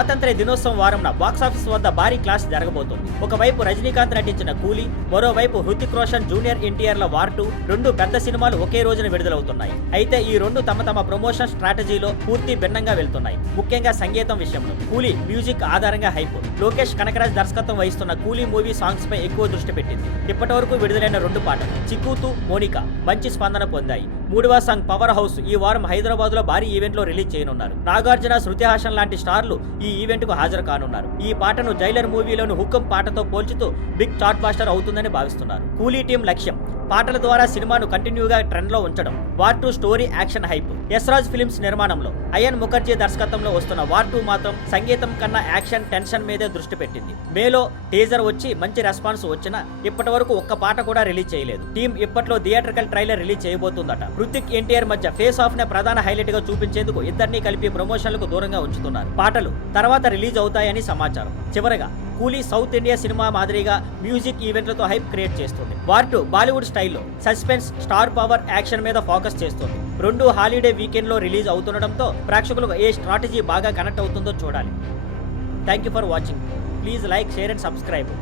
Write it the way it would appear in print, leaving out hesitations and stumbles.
స్వాతంత్ర్య దినోత్సవం వారంన బాక్సాఫీస్ వద్ద భారీ క్లాష్ జరగబోతోంది. ఒకవైపు రజనీకాంత్ నటించిన కూలీ, మరోవైపు హృతిక్ రోషన్, జూనియర్ ఎన్టీఆర్ల వార్ 2 రెండు పెద్ద సినిమాలు ఒకే రోజున విడుదలవుతున్నాయి. అయితే ఈ రెండు తమ ప్రమోషన్ స్ట్రాటజీలో పూర్తి భిన్నంగా వెళ్తున్నాయి. ముఖ్యంగా సంగీతం విషయంలో కూలీ మ్యూజిక్ ఆధారంగా హైప్. లోకేష్ కనకరాజ్ దర్శకత్వం వహిస్తున్న కూలీ మూవీ సాంగ్స్ పై ఎక్కువ దృష్టి పెట్టింది. ఇప్పటివరకు విడుదలైన 2 పాటలు చిక్కుతూ, మోనికా మంచి స్పందన పొందాయి. 3వ సాంగ్ పవర్ హౌస్ ఈ వారం హైదరాబాద్ లో భారీ ఈవెంట్ లో రిలీజ్ చేయనున్నారు. నాగార్జున, శృతి హాసన్ లాంటి స్టార్లు ఈ ఈవెంట్ కు హాజరు కానున్నారు. ఈ పాటను జైలర్ మూవీలోని హుక్కం పాటతో పోల్చుతూ బిగ్ చార్ట్ బాస్టర్ అవుతుందని భావిస్తున్నారు. కూలీ టీం లక్ష్యం పాటల ద్వారా సినిమాను కంటిన్యూగా ట్రెండ్ లో ఉంచడం. War 2 story action hype. Yashraj films నిర్మాణంలో అయన్ ముఖర్జీ దర్శకత్వంలో వస్తున్న వార్ 2 మాత్రం సంగీతం కన్నా యాక్షన్, టెన్షన్ మీదే దృష్టి పెట్టింది. మేలో టీజర్ వచ్చి మంచి రెస్పాన్స్ వచ్చినా ఇప్పటి వరకు ఒక్క పాట కూడా రిలీజ్ చేయలేదు. టీం ఇప్పట్లో థియేట్రికల్ ట్రైలర్ రిలీజ్ చేయబోతుందట. హృతిక్, ఎన్టీఆర్ మధ్య ఫేస్ ఆఫ్ నే ప్రధాన హైలైట్ గా చూపించేందుకు ఇద్దరిని కలిపి ప్రమోషన్లకు దూరంగా ఉంచుతున్నారు. పాటలు తర్వాత రిలీజ్ అవుతాయని సమాచారం. చివరగా కూలీ సౌత్ ఇండియా సినిమా మాదిరిగా మ్యూజిక్ ఈవెంట్లతో హైప్ క్రియేట్ చేస్తుంది. వార్ 2 బాలీవుడ్ స్టైల్లో సస్పెన్స్, స్టార్ పవర్, యాక్షన్ మీద ఫోకస్ చేస్తుంది. 2 హాలిడే వీకెండ్ లో రిలీజ్ అవుతుండటంతో ప్రేక్షకులకు ఏ స్ట్రాటజీ బాగా కనెక్ట్ అవుతుందో చూడాలి. Thank you for watching. Please like, share and subscribe.